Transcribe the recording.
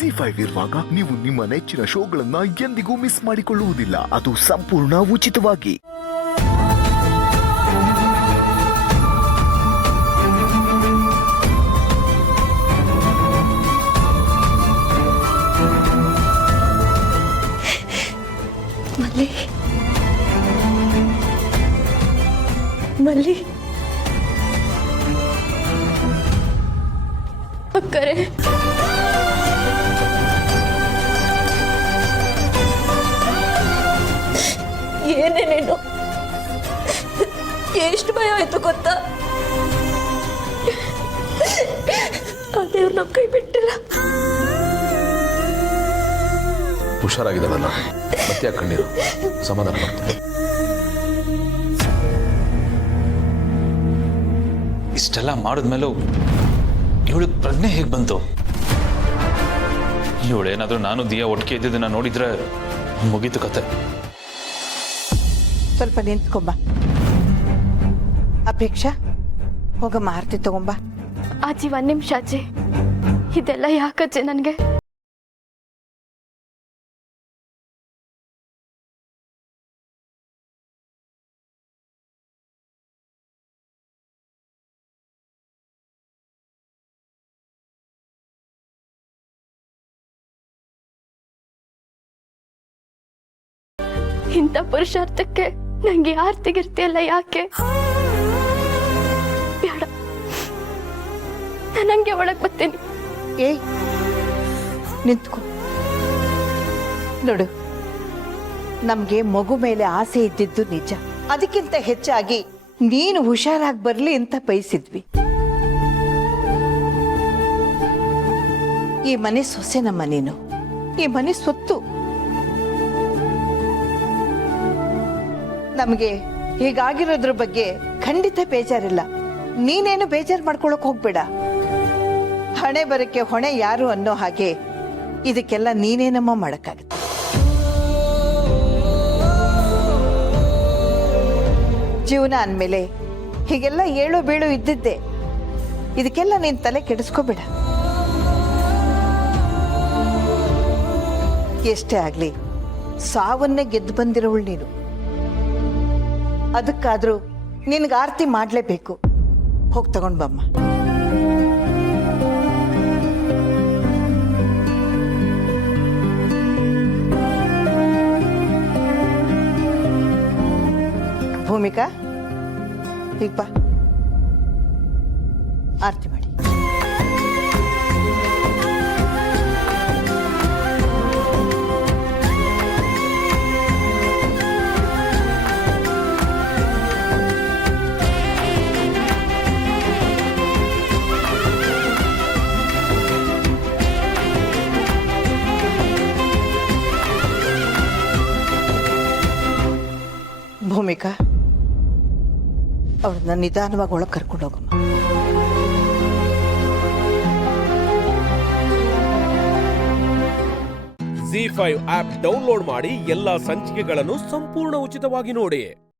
ZEE5 ಇರುವಾಗ ನೀವು ನಿಮ್ಮ ನೆಚ್ಚಿನ ಶೋಗಳನ್ನ ಎಂದಿಗೂ ಮಿಸ್ ಮಾಡಿಕೊಳ್ಳುವುದಿಲ್ಲ. ಅದು ಸಂಪೂರ್ಣ ಉಚಿತವಾಗಿ. ಮಲ್ಲಿ ಅಕ್ಕರೆ ಏನೇ ನೀನು ಎಷ್ಟು ಭಯ ಆಯ್ತು ಗೊತ್ತಾ? ಅದೇವ್ರು ನಮ್ಮ ಕೈ ಬಿಟ್ಟಿಲ್ಲ. ಹುಷಾರಾಗಿದ್ದಾಳಲ್ಲ, ಮತ್ತೆ ಕಣ್ಣೀರು ಸಮಾಧಾನ ಮಾಡ್ತೀನಿ. ಇಷ್ಟೆಲ್ಲ ಮಾಡಿದ್ಮೇಲೂ ಇವಳಿಗೆ ಪ್ರಜ್ಞೆ ಹೇಗೆ ಬಂತು? ಇವಳೇನಾದ್ರೂ ನಾನು ದಿಯಾ ಒಟ್ಟಿಗೆ ಇದ್ದಿದ್ದನ್ನ ನೋಡಿದ್ರೆ ಮುಗೀತು ಕತೆ. ಸ್ವಲ್ಪ ನಿಂತ್ಕೊಂಬ. ಅಪೇಕ್ಷಾ, ಹೋಗಮ್ಮ ಆರತಿ ತಗೊಂಬ. ಆಚಿ ಒಂದ್ ನಿಮಿಷ ಆಚಿ, ಇದೆಲ್ಲ ಯಾಕಜ್ಜಿ ನನಗೆ? ಇಂಥ ಪುರುಷಾರ್ಥಕ್ಕೆ ನಂಗೆ ಆರ್ತಿಗಿರ್ತಿಯಲ್ಲ ಯಾಕೆ? ಬೇಡ, ನಾನಂಗೆ ಒಳಗ್ ಬರ್ತೀನಿ. ಏಯ್ ನಿಂತ್ಕೊ. ನೋಡು, ನಮ್ಗೆ ಮಗು ಮೇಲೆ ಆಸೆ ಇದ್ದಿದ್ದು ನಿಜ. ಅದಕ್ಕಿಂತ ಹೆಚ್ಚಾಗಿ ನೀನು ಹುಷಾರಾಗಿ ಬರ್ಲಿ ಅಂತ ಬಯಸಿದ್ವಿ. ಈ ಮನೆ ಸೊಸೆ ನಮ್ಮ, ನೀನು ಈ ಮನೆ ಸೊತ್ತು. ನಮಗೆ ಹೀಗಾಗಿರೋದ್ರ ಬಗ್ಗೆ ಖಂಡಿತ ಬೇಜಾರಿಲ್ಲ. ನೀನೇನು ಬೇಜಾರು ಮಾಡ್ಕೊಳಕ್ ಹೋಗ್ಬೇಡ. ಹಣೆ ಬರಕ್ಕೆ ಹೊಣೆ ಯಾರು ಅನ್ನೋ ಹಾಗೆ ಇದಕ್ಕೆಲ್ಲ ನೀನೇನಮ್ಮ ಮಾಡಕ್ಕಾಗತ್ತೆ. ಜೀವನ ಅಂದಮೇಲೆ ಹೀಗೆಲ್ಲ ಏಳು ಬೀಳು ಇದ್ದಿದ್ದೆ. ಇದಕ್ಕೆಲ್ಲ ನೀನ್ ತಲೆ ಕೆಡಿಸ್ಕೋಬೇಡ. ಎಷ್ಟೇ ಆಗ್ಲಿ ಸಾವನ್ನೇ ಗೆದ್ದು ಬಂದಿರೋಳು ನೀನು. ಅದಕ್ಕಾದ್ರೂ ನಿನ್ಗೆ ಆರತಿ ಮಾಡ್ಲೇಬೇಕು. ಹೋಗಿ ತಗೊಂಡ್ ಬಮ್ಮ. ಭೂಮಿಕಾ, ಈಗ ಬಾ, ಆರತಿ ಮಾಡಿ. ಭೂಮಿಕಾ, ಅವಳನ್ನ ನಿಧಾನವಾಗಿ ಒಳಗೆ ಕರ್ಕೊಂಡು ಹೋಗಮ್ಮ. ZEE5 ಆಪ್ ಡೌನ್ಲೋಡ್ ಮಾಡಿ ಎಲ್ಲಾ ಸಂಚಿಕೆಗಳನ್ನು ಸಂಪೂರ್ಣ ಉಚಿತವಾಗಿ ನೋಡಿ.